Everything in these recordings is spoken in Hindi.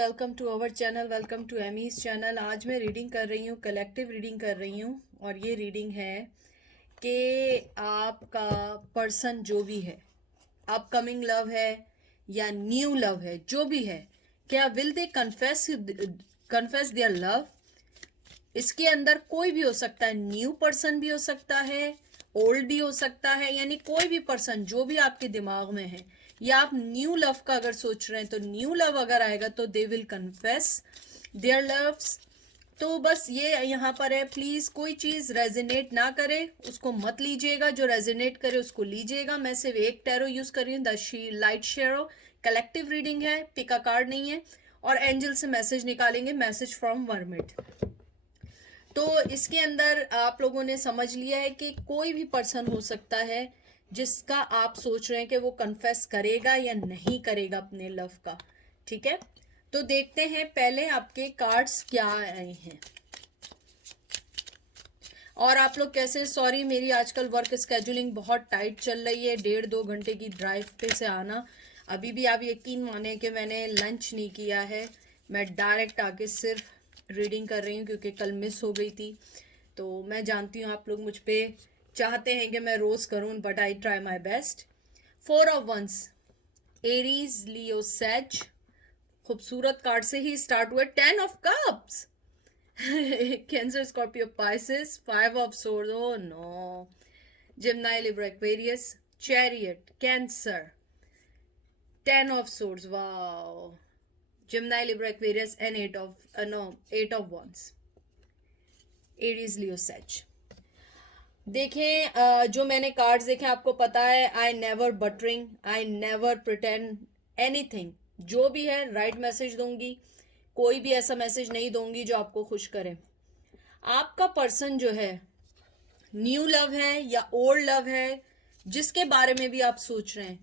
Welcome to our channel, welcome to Amy's channel. आज मैं रीडिंग कर रही हूँ, कलेक्टिव रीडिंग कर रही हूँ। और ये रीडिंग है कि आपका पर्सन जो भी है, अपकमिंग लव है या न्यू लव है, जो भी है, क्या will they confess their love. इसके अंदर कोई भी हो सकता है, न्यू पर्सन भी हो सकता है, ओल्ड भी हो सकता है, यानी कोई भी पर्सन जो भी आपके दिमाग में है, या आप न्यू लव का अगर सोच रहे हैं तो न्यू लव अगर आएगा तो they will confess their loves. तो बस ये यहाँ पर है, प्लीज कोई चीज रेजोनेट ना करे उसको मत लीजिएगा, जो रेजोनेट करे उसको लीजिएगा। मैं सिर्फ एक टैरो यूज कर रही हूँ, द लाइट शेरो। कलेक्टिव रीडिंग है, पिका कार्ड नहीं है। और एंजल से मैसेज निकालेंगे, मैसेज फ्रॉम वर्मिट। तो इसके अंदर आप लोगों ने समझ लिया है कि कोई भी पर्सन हो सकता है जिसका आप सोच रहे हैं कि वो कन्फेस करेगा या नहीं करेगा अपने लव का। ठीक है, तो देखते हैं पहले आपके कार्ड्स क्या आए हैं और आप लोग कैसे। सॉरी, मेरी आजकल वर्क स्केड्यूलिंग बहुत टाइट चल रही है, 1.5-2 घंटे की ड्राइव पे से आना। अभी भी आप यकीन माने कि मैंने लंच नहीं किया है, मैं डायरेक्ट आके सिर्फ रीडिंग कर रही हूँ क्योंकि कल मिस हो गई थी। तो मैं जानती हूँ आप लोग मुझ पे चाहते हैं कि मैं रोज़ करूँ, but I try my best. 4 of wands, Aries, Leo, sage. खूबसूरत कार्ड से ही स्टार्ट हुआ। 10 of cups, cancer, Scorpio, Pisces. 5 of swords, oh no, Gemini, Libra, Aquarius, Chariot, Cancer. 10 of Swords, wow. Gemini, Libra, Aquarius, and 8 of Wands. Aries, Leo, Sag. देखें, जो मैंने कार्ड्स देखे आपको पता है, I never buttering, I never pretend anything. जो भी है राइट मैसेज दूंगी, कोई भी ऐसा मैसेज नहीं दूंगी जो आपको खुश करे। आपका पर्सन जो है, न्यू लव है या ओल्ड लव है, जिसके बारे में भी आप सोच रहे हैं,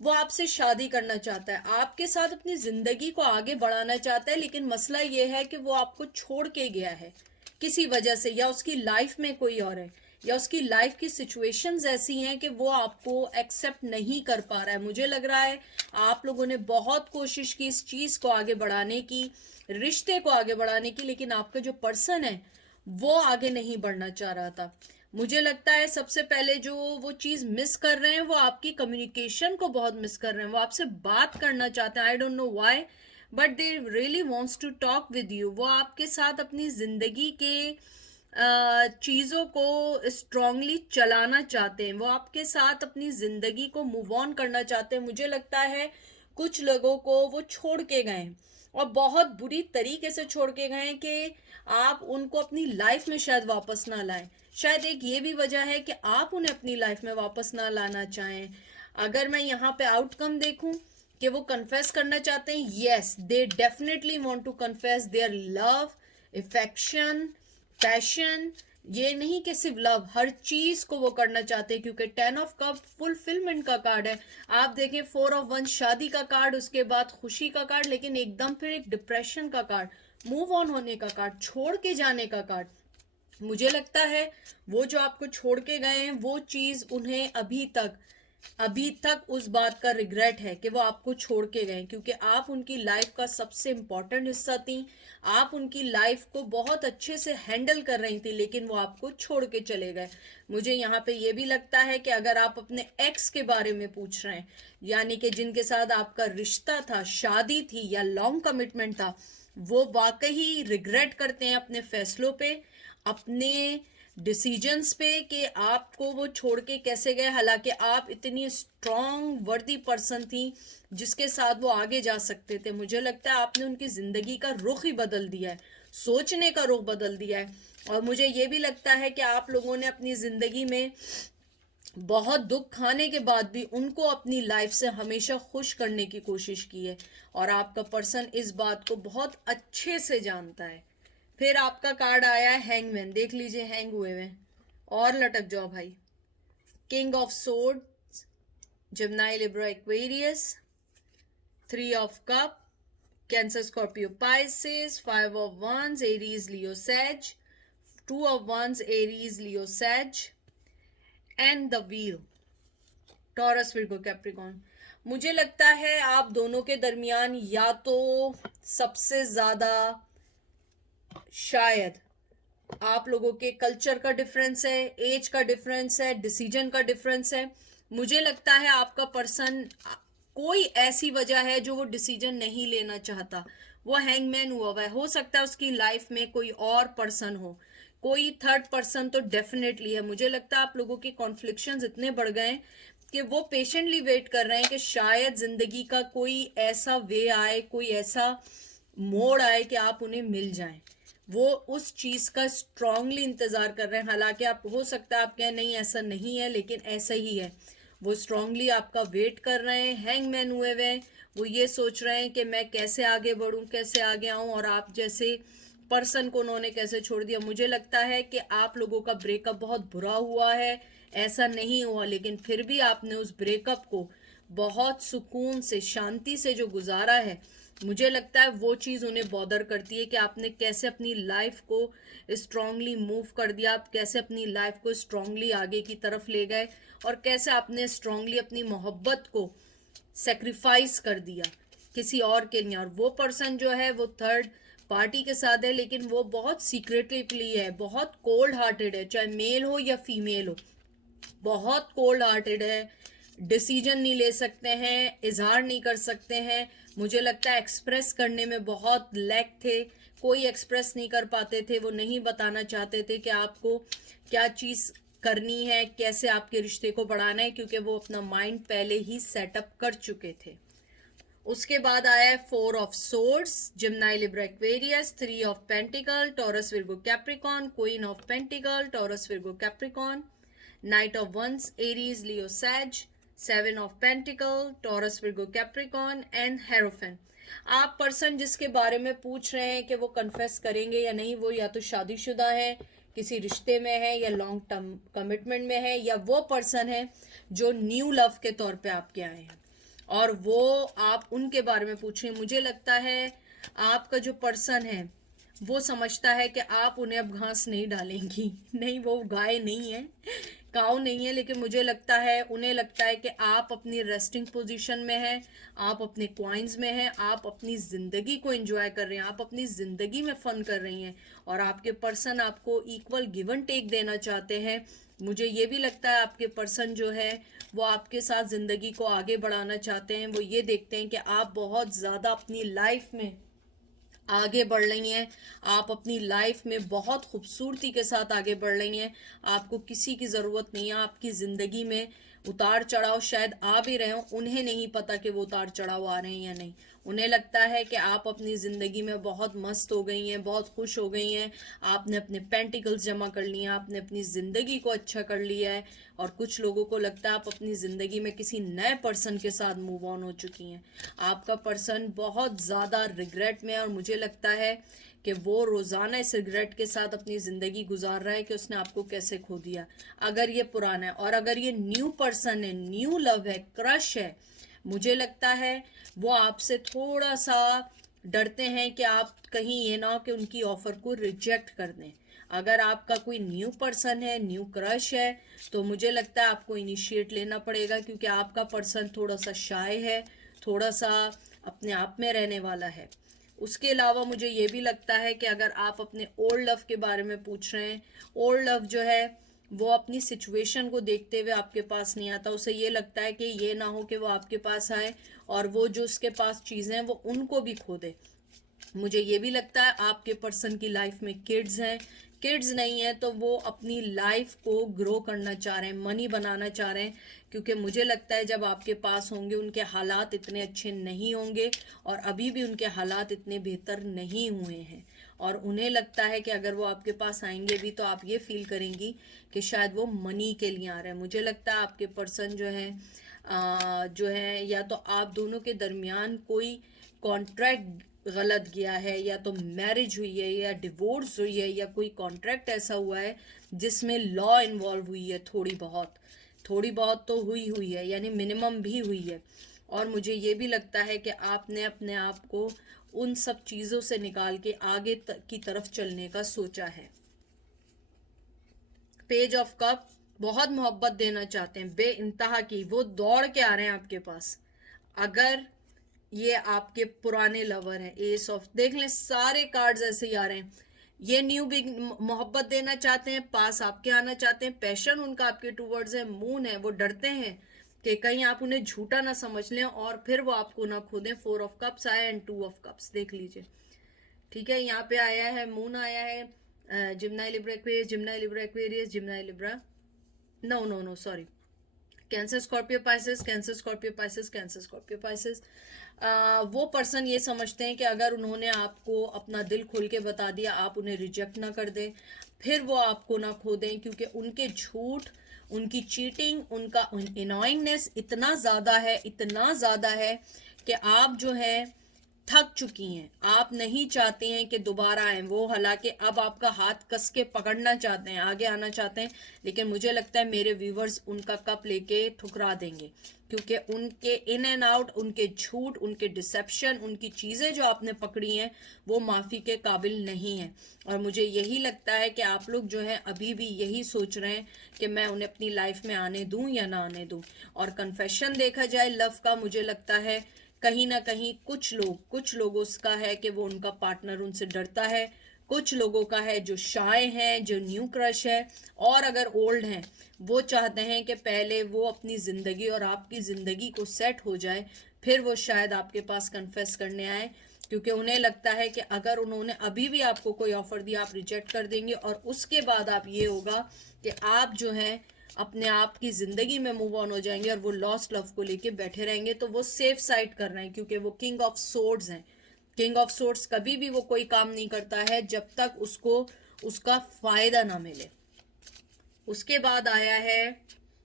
वो आपसे शादी करना चाहता है, आपके साथ अपनी जिंदगी को आगे बढ़ाना चाहता है। लेकिन मसला ये है कि वो आपको छोड़ के गया है किसी वजह से, या उसकी लाइफ में कोई और है, या उसकी लाइफ की सिचुएशंस ऐसी हैं कि वो आपको एक्सेप्ट नहीं कर पा रहा है। मुझे लग रहा है आप लोगों ने बहुत कोशिश की इस चीज को आगे बढ़ाने की, रिश्ते को आगे बढ़ाने की, लेकिन आपका जो पर्सन है वो आगे नहीं बढ़ना चाह रहा था। मुझे लगता है सबसे पहले जो वो चीज मिस कर रहे हैं, वो आपकी कम्युनिकेशन को बहुत मिस कर रहे हैं। वो आपसे बात करना चाहते हैं, I don't know why, but they really wants to talk with you. वो आपके साथ अपनी जिंदगी के चीज़ों को स्ट्रांगली चलाना चाहते हैं, वो आपके साथ अपनी ज़िंदगी को मूव ऑन करना चाहते हैं। मुझे लगता है कुछ लोगों को वो छोड़ के गए हैं, और बहुत बुरी तरीके से छोड़ के गए हैं कि आप उनको अपनी लाइफ में शायद वापस ना लाएं। शायद एक ये भी वजह है कि आप उन्हें अपनी लाइफ में वापस ना लाना चाहें। अगर मैं यहाँ पे आउटकम देखूं कि वो कन्फेस करना चाहते हैं, yes, they definitely want to confess their love, affection, passion. ये नहीं कि सिर्फ लव, हर चीज को वो करना चाहते हैं, क्योंकि 10 ऑफ कप फुलफिलमेंट का कार्ड है। आप देखें 4 ऑफ वन, शादी का कार्ड, उसके बाद खुशी का कार्ड, लेकिन एकदम फिर एक डिप्रेशन का कार्ड, मूव ऑन होने का कार्ड, छोड़ के जाने का कार्ड। मुझे लगता है वो जो आपको छोड़ के गए हैं, वो चीज उन्हें अभी तक उस बात का रिग्रेट है कि वो आपको छोड़ के गए, क्योंकि आप उनकी लाइफ का सबसे इम्पोर्टेंट हिस्सा थी। आप उनकी लाइफ को बहुत अच्छे से हैंडल कर रही थी, लेकिन वो आपको छोड़ के चले गए। मुझे यहाँ पे ये भी लगता है कि अगर आप अपने एक्स के बारे में पूछ रहे हैं, यानी कि जिनके साथ आपका रिश्ता था, शादी थी या लॉन्ग कमिटमेंट था, वो वाकई रिग्रेट करते हैं अपने फैसलों पे, अपने डिसीजंस पे, कि आपको वो छोड़ के कैसे गए। हालांकि आप इतनी स्ट्रॉन्ग वर्दी पर्सन थी जिसके साथ वो आगे जा सकते थे। मुझे लगता है आपने उनकी ज़िंदगी का रुख ही बदल दिया है, सोचने का रुख बदल दिया है। और मुझे ये भी लगता है कि आप लोगों ने अपनी ज़िंदगी में बहुत दुख खाने के बाद भी उनको अपनी लाइफ से हमेशा खुश करने की कोशिश की है, और आपका पर्सन इस बात को बहुत अच्छे से जानता है। फिर आपका कार्ड आया है हैंगमैन, देख लीजिए, हैंग हुए हुए और लटक जाओ भाई। King of sword, Gemini, Libra, Aquarius. 3 of cup, Cancer, Scorpio, Pisces. 5 of wands, Aries, Leo, Sag. 2 of wands, Aries, Leo, Sag, and the wheel, Taurus, Virgo, Capricorn. मुझे लगता है आप दोनों के दरमियान या तो सबसे ज्यादा शायद आप लोगों के कल्चर का डिफरेंस है, एज का डिफरेंस है, डिसीजन का डिफरेंस है। मुझे लगता है आपका पर्सन कोई ऐसी वजह है जो वो डिसीजन नहीं लेना चाहता, वो हैंगमैन हुआ हुआ है। हो सकता है उसकी लाइफ में कोई और पर्सन हो, कोई थर्ड पर्सन तो डेफिनेटली है। मुझे लगता है आप लोगों के कॉन्फ्लिक्शंस इतने बढ़ गए हैं कि वो पेशेंटली वेट कर रहे हैं कि शायद जिंदगी का कोई ऐसा वे आए, कोई ऐसा मोड़ आए कि आप उन्हें मिल जाएं। वो उस चीज का स्ट्रांगली इंतजार कर रहे हैं। हालांकि आप हो सकता है आप कहें नहीं ऐसा नहीं है, लेकिन ऐसा ही है। वो स्ट्रांगली आपका वेट कर रहे हैं, हैंगमैन हुए हुए हैं। वो ये सोच रहे हैं कि मैं कैसे आगे बढ़ूं, कैसे आगे आऊं, और आप जैसे पर्सन को उन्होंने कैसे छोड़ दिया। मुझे लगता है कि आप लोगों का ब्रेकअप बहुत बुरा हुआ है, ऐसा नहीं हुआ, लेकिन फिर भी आपने उस ब्रेकअप को बहुत सुकून से, शांति से जो गुजारा है, मुझे लगता है वो चीज़ उन्हें बॉदर करती है कि आपने कैसे अपनी लाइफ को स्ट्रांगली मूव कर दिया, आप कैसे अपनी लाइफ को स्ट्रांगली आगे की तरफ ले गए, और कैसे आपने स्ट्रांगली अपनी मोहब्बत को सेक्रीफाइस कर दिया किसी और के लिए। और वो पर्सन जो है वो थर्ड पार्टी के साथ है, लेकिन वो बहुत सीक्रेटली है, बहुत कोल्ड हार्टेड है, चाहे मेल हो या फीमेल हो, बहुत कोल्ड हार्टेड है। डिसीजन नहीं ले सकते हैं, इजहार नहीं कर सकते हैं। मुझे लगता है एक्सप्रेस करने में बहुत लैक थे, कोई एक्सप्रेस नहीं कर पाते थे। वो नहीं बताना चाहते थे कि आपको क्या चीज़ करनी है, कैसे आपके रिश्ते को बढ़ाना है, क्योंकि वो अपना माइंड पहले ही सेटअप कर चुके थे। उसके बाद आया है 4 of swords, Gemini Libra Aquarius, 3 of pentacle, Taurus Virgo Capricorn, queen of pentacle, Taurus Virgo Capricorn, knight of wands, Aries Leo Sag, 7 of pentacle, Taurus Virgo Capricorn and hierophant. आप पर्सन जिसके बारे में पूछ रहे हैं कि वो कन्फेस करेंगे या नहीं, वो या तो शादीशुदा है, किसी रिश्ते में है, या लॉन्ग टर्म कमिटमेंट में है, या वो पर्सन है जो न्यू लव के तौर पे आपके आए हैं और वो आप उनके बारे में पूछें। मुझे लगता है आपका जो पर्सन है वो समझता है कि आप उन्हें अब घास नहीं डालेंगी। नहीं, वो गाय नहीं है, काऊ नहीं है, लेकिन मुझे लगता है उन्हें लगता है कि आप अपनी रेस्टिंग पोजीशन में हैं, आप अपने क्वाइंस में हैं, आप अपनी ज़िंदगी को एंजॉय कर रहे हैं, आप अपनी ज़िंदगी में फ़न कर रही हैं, और आपके पर्सन आपको इक्वल गिव एंड टेक देना चाहते हैं। मुझे ये भी लगता है आपके पर्सन जो है वो आपके साथ ज़िंदगी को आगे बढ़ाना चाहते हैं। वो ये देखते हैं कि आप बहुत ज़्यादा अपनी लाइफ में आगे बढ़ रही हैं, आप अपनी लाइफ में बहुत खूबसूरती के साथ आगे बढ़ रही हैं। आपको किसी की ज़रूरत नहीं है। आपकी ज़िंदगी में उतार चढ़ाव शायद आ भी रहे हों, उन्हें नहीं पता कि वो उतार चढ़ाव आ रहे हैं या नहीं। उन्हें लगता है कि आप अपनी ज़िंदगी में बहुत मस्त हो गई हैं, बहुत खुश हो गई हैं, आपने अपने पेंटिकल्स जमा कर लिए हैं, आपने अपनी ज़िंदगी को अच्छा कर लिया है। और कुछ लोगों को लगता है आप अपनी ज़िंदगी में किसी नए पर्सन के साथ मूव ऑन हो चुकी हैं। आपका पर्सन बहुत ज़्यादा रिग्रेट में है, और मुझे लगता है कि वो रोज़ाना इस रिग्रेट के साथ अपनी ज़िंदगी गुजार रहा है कि उसने आपको कैसे खो दिया। अगर ये पुराना है, और अगर ये न्यू पर्सन है, न्यू लव है, क्रश है, मुझे लगता है वो आपसे थोड़ा सा डरते हैं कि आप कहीं ये ना हो कि उनकी ऑफ़र को रिजेक्ट कर दें। अगर आपका कोई न्यू पर्सन है, न्यू क्रश है, तो मुझे लगता है आपको इनिशिएट लेना पड़ेगा, क्योंकि आपका पर्सन थोड़ा सा शाय है, थोड़ा सा अपने आप में रहने वाला है। उसके अलावा मुझे ये भी लगता है कि अगर आप अपने ओल्ड लव के बारे में पूछ रहे हैं, ओल्ड लव जो है वो अपनी सिचुएशन को देखते हुए आपके पास नहीं आता। उसे ये लगता है कि ये ना हो कि वो आपके पास आए और वो जो उसके पास चीज़ें हैं वो उनको भी खो दे। मुझे ये भी लगता है आपके पर्सन की लाइफ में किड्स हैं, किड्स नहीं है तो वो अपनी लाइफ को ग्रो करना चाह रहे हैं, मनी बनाना चाह रहे हैं, क्योंकि मुझे लगता है जब आपके पास होंगे उनके हालात इतने अच्छे नहीं होंगे, और अभी भी उनके हालात इतने बेहतर नहीं हुए हैं। और उन्हें लगता है कि अगर वो आपके पास आएंगे भी तो आप ये फील करेंगी कि शायद वो मनी के लिए आ रहे हैं। मुझे लगता है आपके पर्सन जो है या तो आप दोनों के दरमियान कोई कॉन्ट्रैक्ट गलत गया है, या तो मैरिज हुई है, या डिवोर्स हुई है, या कोई कॉन्ट्रैक्ट ऐसा हुआ है जिसमें लॉ इन्वॉल्व हुई है। थोड़ी बहुत तो हुई है, यानी मिनिमम भी हुई है। और मुझे ये भी लगता है कि आपने अपने आप को उन सब चीज़ों से निकाल के आगे की तरफ चलने का सोचा है। पेज ऑफ कप, बहुत मोहब्बत देना चाहते हैं, बे इंतहा की, वो दौड़ के आ रहे हैं आपके पास, अगर ये आपके पुराने लवर हैं, एस ऑफ, देख लें सारे कार्ड्स ऐसे ही आ रहे हैं। ये न्यू बिग मोहब्बत देना चाहते हैं, पास आपके आना चाहते हैं, पैशन उनका आपके टूवर्ड्स है, मून है, वो डरते हैं कि कहीं आप उन्हें झूठा ना समझ लें और फिर वो आपको ना खो दें। 4 ऑफ कप्स आया एंड 2 ऑफ कप्स, देख लीजिए। ठीक है, यहाँ पे आया है मून, आया है Gemini Libra Aquarius, Gemini Libra Aquarius, Gemini Libra, no no no sorry, Cancer Scorpio Pisces, Cancer Scorpio Pisces, Cancer Scorpio Pisces. वो पर्सन ये समझते हैं कि अगर उन्होंने आपको अपना दिल खोल के बता दिया, आप उन्हें रिजेक्ट ना कर दें, फिर वो आपको ना खो दें, क्योंकि उनके झूठ, उनकी चीटिंग, उनका इनोइंगनेस इतना ज़्यादा है, इतना ज़्यादा है कि आप जो है थक चुकी हैं। आप नहीं चाहते हैं कि दोबारा आए वो, हालांकि अब आपका हाथ कस के पकड़ना चाहते हैं, आगे आना चाहते हैं, लेकिन मुझे लगता है मेरे व्यूवर्स उनका कप लेके ठुकरा देंगे, क्योंकि उनके इन एंड आउट, उनके झूठ, उनके डिसेप्शन, उनकी चीज़ें जो आपने पकड़ी हैं वो माफ़ी के काबिल नहीं है। और मुझे यही लगता है कि आप लोग जो हैं अभी भी यही सोच रहे हैं कि मैं उन्हें अपनी लाइफ में आने दूं या ना आने दूं। और कन्फेशन देखा जाए लव का, मुझे लगता है कहीं ना कहीं कुछ लोगों का है कि वो उनका पार्टनर उनसे डरता है, कुछ लोगों का है जो शाय हैं, जो न्यू क्रश है, और अगर ओल्ड हैं वो चाहते हैं कि पहले वो अपनी ज़िंदगी और आपकी ज़िंदगी को सेट हो जाए, फिर वो शायद आपके पास कन्फेस करने आए, क्योंकि उन्हें लगता है कि अगर उन्होंने अभी भी आपको कोई ऑफर दिया आप रिजेक्ट कर देंगे, और उसके बाद आप ये होगा कि आप जो हैं अपने आप की ज़िंदगी में मूव ऑन हो जाएंगे और वो लॉस्ट लव को लेके बैठे रहेंगे। तो वो सेफ साइड कर रहे हैं, क्योंकि वो किंग ऑफ सोर्ड्स हैं। किंग ऑफ सोर्ड्स कभी भी वो कोई काम नहीं करता है जब तक उसको उसका फायदा ना मिले। उसके बाद आया है,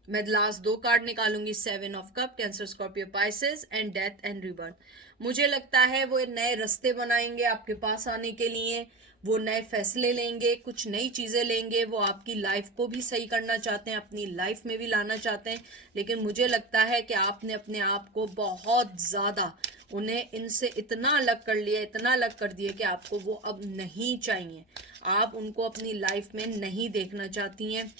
मैं लास्ट 2 कार्ड निकालूंगी, 7 of cup, Cancer Scorpio Pisces and death and rebirth. मुझे लगता है वो नए रास्ते बनाएंगे आपके पास आने के लिए, वो नए फैसले लेंगे, कुछ नई चीज़ें लेंगे, वो आपकी लाइफ को भी सही करना चाहते हैं, अपनी लाइफ में भी लाना चाहते हैं। लेकिन मुझे लगता है कि आपने अपने आप को बहुत ज़्यादा उन्हें इनसे इतना अलग कर लिया, इतना अलग कर दिया कि आपको वो अब नहीं चाहिए, आप उनको अपनी लाइफ में नहीं देखना चाहती हैं।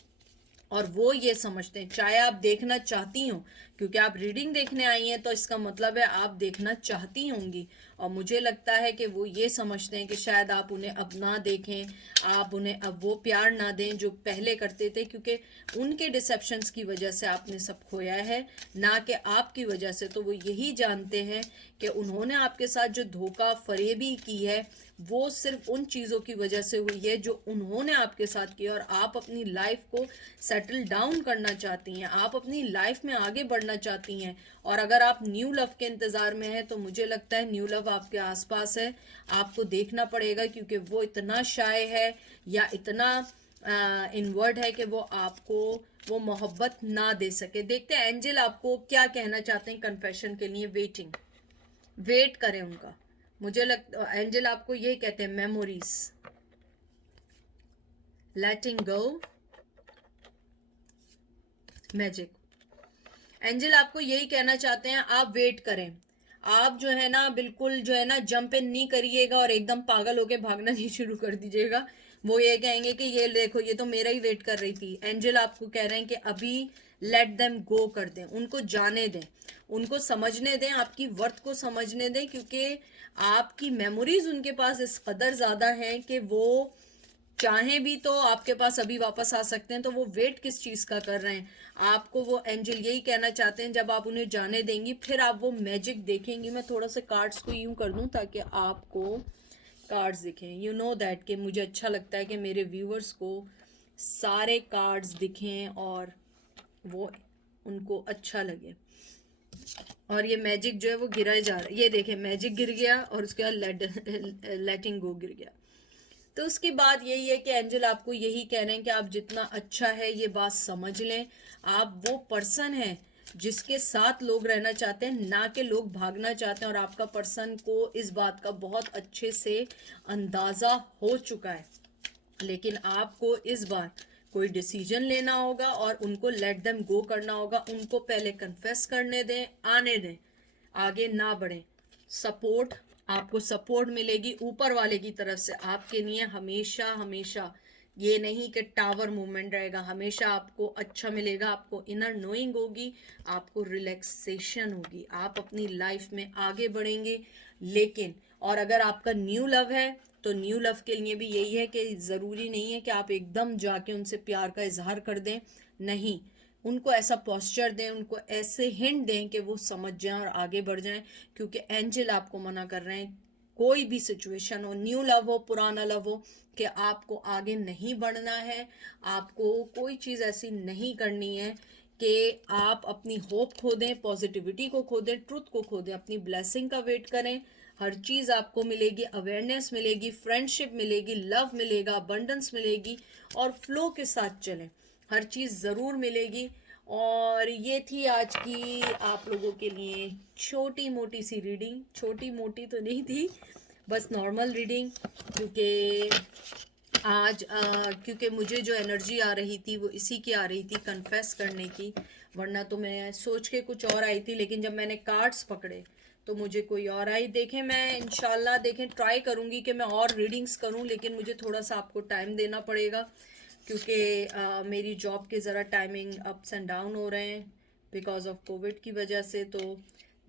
और वो ये समझते हैं, चाहे आप देखना चाहती हो, क्योंकि आप रीडिंग देखने आई हैं तो इसका मतलब है आप देखना चाहती होंगी, और मुझे लगता है कि वो ये समझते हैं कि शायद आप उन्हें अब ना देखें, आप उन्हें अब वो प्यार ना दें जो पहले करते थे, क्योंकि उनके डिसेप्शंस की वजह से आपने सब खोया है, ना कि आपकी वजह से। तो वो यही जानते हैं कि उन्होंने आपके साथ जो धोखा फरेबी की है वो सिर्फ उन चीज़ों की वजह से हुई है जो उन्होंने आपके साथ किया, और आप अपनी लाइफ को सेटल डाउन करना चाहती हैं, आप अपनी लाइफ में आगे बढ़ना चाहती हैं। और अगर आप न्यू लव के इंतज़ार में हैं तो मुझे लगता है न्यू लव आपके आसपास है, आपको देखना पड़ेगा, क्योंकि वो इतना शाय है या इतना इनवर्ड है कि वो आपको वो मोहब्बत ना दे सके। देखते हैं एंजल आपको क्या कहना चाहते हैं कन्फेशन के लिए। वेट करें उनका। मुझे लगता एंजल आपको ये कहते हैं, मेमोरीज, लेटिंग गो, मैजिक। एंजल आपको यही कहना चाहते हैं, आप वेट करें, आप जो है ना बिल्कुल जो है ना जंप इन नहीं करिएगा और एकदम पागल होके भागना नहीं शुरू कर दीजिएगा। वो ये कहेंगे कि ये देखो ये तो मेरा ही वेट कर रही थी। एंजल आपको कह रहे हैं कि अभी लेट देम गो कर दें, उनको जाने दें, उनको समझने दें, आपकी वर्थ को समझने दें, क्योंकि आपकी मेमोरीज उनके पास इस कदर ज़्यादा हैं कि वो चाहें भी तो आपके पास अभी वापस आ सकते हैं। तो वो वेट किस चीज़ का कर रहे हैं, आपको वो एंजल यही कहना चाहते हैं, जब आप उन्हें जाने देंगी फिर आप वो मैजिक देखेंगी। मैं थोड़ा सा कार्ड्स को यूं कर दूं ताकि आपको कार्ड्स दिखें। यू नो दैट कि मुझे अच्छा लगता है कि मेरे व्यूअर्स को सारे कार्ड्स दिखें और वो उनको अच्छा लगे। और ये मैजिक जो है वो गिरा जा रहा है, ये देखें मैजिक गिर गया और उसके बाद लेटिंग गो गिर गया। तो उसकी बात यही है कि एंजल आपको यही कह रहे हैं कि आप जितना अच्छा है ये बात समझ लें, आप वो पर्सन हैं जिसके साथ लोग रहना चाहते हैं, ना कि लोग भागना चाहते हैं। और आपका पर्सन को इस बात का बहुत अच्छे से अंदाज़ा हो चुका है, लेकिन आपको इस बार कोई डिसीजन लेना होगा और उनको लेट देम गो करना होगा। उनको पहले कन्फेस करने दें, आने दें, आगे ना बढ़ें। सपोर्ट, आपको सपोर्ट मिलेगी ऊपर वाले की तरफ से, आपके लिए हमेशा हमेशा ये नहीं कि टावर मूवमेंट रहेगा, हमेशा आपको अच्छा मिलेगा, आपको इनर नोइंग होगी, आपको रिलैक्सेशन होगी, आप अपनी लाइफ में आगे बढ़ेंगे। लेकिन और अगर आपका न्यू लव है तो न्यू लव के लिए भी यही है कि ज़रूरी नहीं है कि आप एकदम जाके उनसे प्यार का इजहार कर दें, नहीं, उनको ऐसा पोस्चर दें, उनको ऐसे हिंट दें कि वो समझ जाएं और आगे बढ़ जाएं, क्योंकि एंजल आपको मना कर रहे हैं, कोई भी सिचुएशन हो, न्यू लव हो पुराना लव हो, कि आपको आगे नहीं बढ़ना है, आपको कोई चीज़ ऐसी नहीं करनी है कि आप अपनी होप खो दें, पॉजिटिविटी को खो दें, ट्रुथ को खो दें, अपनी ब्लेसिंग का वेट करें। हर चीज़ आपको मिलेगी, अवेयरनेस मिलेगी, फ्रेंडशिप मिलेगी, लव मिलेगा, अबंडेंस मिलेगी, और फ्लो के साथ चलें, हर चीज़ ज़रूर मिलेगी। और ये थी आज की आप लोगों के लिए छोटी मोटी सी रीडिंग, छोटी मोटी तो नहीं थी, बस नॉर्मल रीडिंग, क्योंकि आज क्योंकि मुझे जो एनर्जी आ रही थी वो इसी की आ रही थी, कन्फेस करने की, वरना तो मैं सोच के कुछ और आई थी, लेकिन जब मैंने कार्ड्स पकड़े तो मुझे कोई और आई। देखें, मैं इंशाल्लाह देखें ट्राई करूँगी कि मैं और रीडिंग्स करूँ, लेकिन मुझे थोड़ा सा आपको टाइम देना पड़ेगा, क्योंकि मेरी जॉब के ज़रा टाइमिंग अप्स एंड डाउन हो रहे हैं बिकॉज ऑफ कोविड की वजह से। तो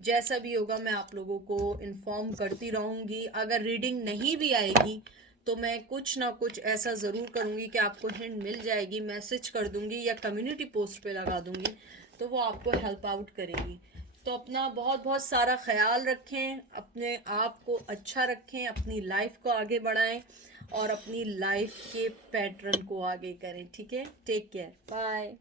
जैसा भी होगा मैं आप लोगों को इन्फॉर्म करती रहूँगी। अगर रीडिंग नहीं भी आएगी तो मैं कुछ ना कुछ ऐसा ज़रूर करूँगी कि आपको हिंट मिल जाएगी, मैसेज कर दूँगी या कम्युनिटी पोस्ट पे लगा दूँगी, तो वो आपको हेल्प आउट करेगी। तो अपना बहुत बहुत सारा ख्याल रखें, अपने आप को अच्छा रखें, अपनी लाइफ को आगे बढ़ाएं और अपनी लाइफ के पैटर्न को आगे करें। ठीक है, टेक केयर, बाय।